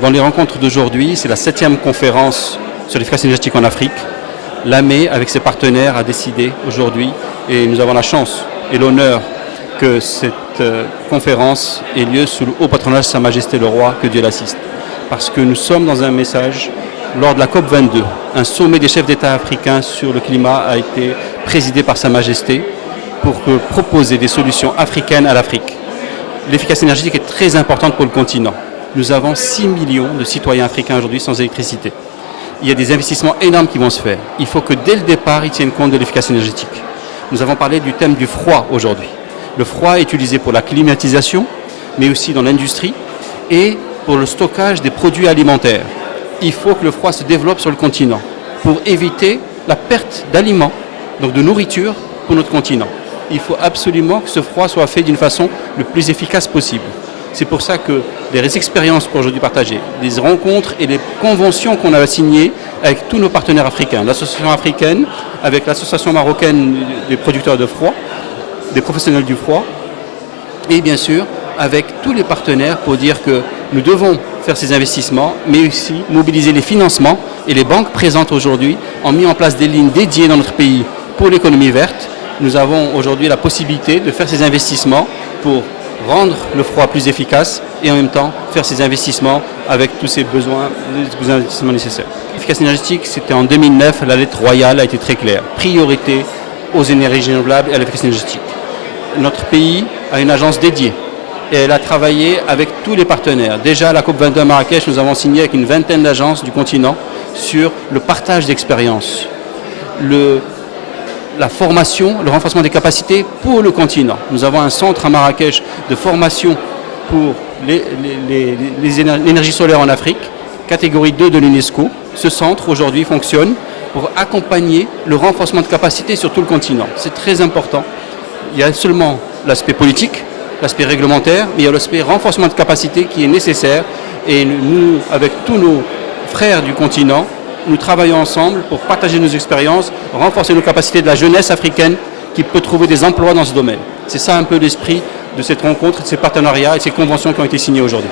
Dans les rencontres d'aujourd'hui, c'est la 7e conférence sur l'efficacité énergétique en Afrique. L'AME, avec ses partenaires, a décidé aujourd'hui, et nous avons la chance et l'honneur que cette conférence ait lieu sous le haut patronage de Sa Majesté le Roi, que Dieu l'assiste. Parce que nous sommes dans un message, lors de la COP22, un sommet des chefs d'État africains sur le climat a été présidé par Sa Majesté pour proposer des solutions africaines à l'Afrique. L'efficacité énergétique est très importante pour le continent. Nous avons 6 millions de citoyens africains aujourd'hui sans électricité. Il y a des investissements énormes qui vont se faire. Il faut que dès le départ, ils tiennent compte de l'efficacité énergétique. Nous avons parlé du thème du froid aujourd'hui. Le froid est utilisé pour la climatisation, mais aussi dans l'industrie et pour le stockage des produits alimentaires. Il faut que le froid se développe sur le continent pour éviter la perte d'aliments, donc de nourriture pour notre continent. Il faut absolument que ce froid soit fait d'une façon le plus efficace possible. C'est pour ça que les expériences pour aujourd'hui partagées, les rencontres et les conventions qu'on a signées avec tous nos partenaires africains, l'association africaine, avec l'association marocaine des producteurs de froid, des professionnels du froid, et bien sûr avec tous les partenaires pour dire que nous devons faire ces investissements, mais aussi mobiliser les financements. Et les banques présentes aujourd'hui ont mis en place des lignes dédiées dans notre pays pour l'économie verte. Nous avons aujourd'hui la possibilité de faire ces investissements pour rendre le froid plus efficace et en même temps faire ces investissements avec tous ces besoins, les investissements nécessaires. L'efficacité énergétique, c'était en 2009, la lettre royale a été très claire. Priorité aux énergies renouvelables et à l'efficacité énergétique. Notre pays a une agence dédiée et elle a travaillé avec tous les partenaires. Déjà à la COP22 à Marrakech, nous avons signé avec une vingtaine d'agences du continent sur le partage d'expériences, la formation, le renforcement des capacités pour le continent. Nous avons un centre à Marrakech de formation pour l'énergie solaire en Afrique, catégorie 2 de l'UNESCO. Ce centre aujourd'hui fonctionne pour accompagner le renforcement de capacités sur tout le continent. C'est très important. Il y a seulement l'aspect politique, l'aspect réglementaire, mais il y a l'aspect renforcement de capacités qui est nécessaire. Et nous, avec tous nos frères du continent, nous travaillons ensemble pour partager nos expériences, renforcer nos capacités de la jeunesse africaine qui peut trouver des emplois dans ce domaine. C'est ça un peu l'esprit de cette rencontre, de ces partenariats et de ces conventions qui ont été signées aujourd'hui.